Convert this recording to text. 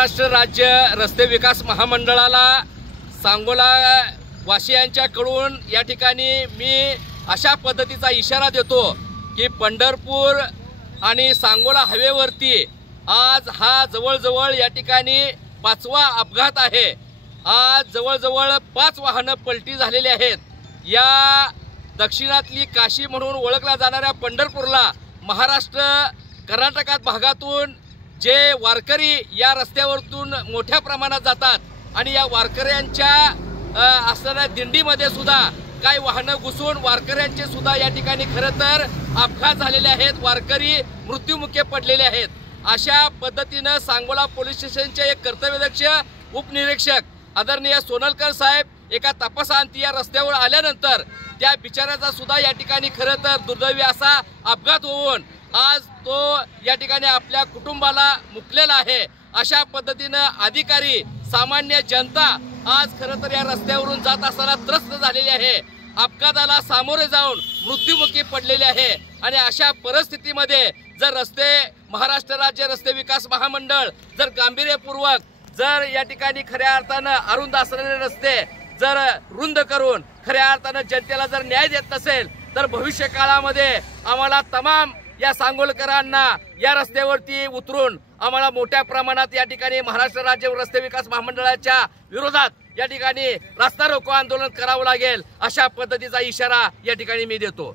महाराष्ट्र राज्य रस्ते विकास महामंडळाला सांगोला वासियांच्याकडून या ठिकाणी मी अशा पद्धतीचा इशारा देतो की पंढरपूर आणि सांगोला हायवेवरती आज हा जवळजवळ या ठिकाणी 5वा अपघात आहे। आज जवळजवळ 5 वाहनं पलटी झालेली आहेत। या दक्षिणातली काशी म्हणून ओळखल्या जाणाऱ्या पंढरपूरला महाराष्ट्र कर्नाटकात भागातून जे वारकरी या रस्त्यावरतून मोठ्या प्रमाणात जातात आणि या वारकऱ्यांच्या असणाऱ्या दिंडीमध्ये सुद्धा काही वाहनं घुसून वारकऱ्यांचे सुद्धा या ठिकाणी खरं तर अपघात झालेले आहेत, वारकरी मृत्युमुखी पडलेले आहेत। अशा पद्धतीने सांगोला पोलीस स्टेशनचे एक कर्तव्यदक्ष उपनिरीक्षक आदरणीय सोनलकर साहेब एका तपासांती या रस्त्यावर आल्यानंतर त्या बिचाऱ्याचा सुद्धा या ठिकाणी खरं तर दुर्दैवी असा अपघात होऊन आज तो या ठिकाणी आपल्या कुटुंबाला मुकलेला आहे। अशा पद्धतीने अधिकारी सामान्य जनता आज खरं तर या रस्त्यावरून जात असताना त्रस्त झालेली आहे, अपघाताला सामोरे जाऊन मृत्युमुखी पडलेले आहे। आणि अशा परिस्थितीमध्ये जर महाराष्ट्र राज्य रस्ते विकास महामंडळ जर गांभीर्यपूर्वक जर या ठिकाणी खऱ्या अर्थाने अरुंद असलेले रस्ते जर रुंद करून खऱ्या अर्थाने जनतेला जर न्याय देत नसेल तर भविष्य काळामध्ये आम्हाला तमाम या सांगोलकरांना या रस्त्यावरती उतरून आम्हाला मोठ्या प्रमाणात या ठिकाणी महाराष्ट्र राज्य रस्ते विकास महामंडळाच्या विरोधात या ठिकाणी रास्ता रोको आंदोलन करावं लागेल, अशा पद्धतीचा इशारा या ठिकाणी मी देतो।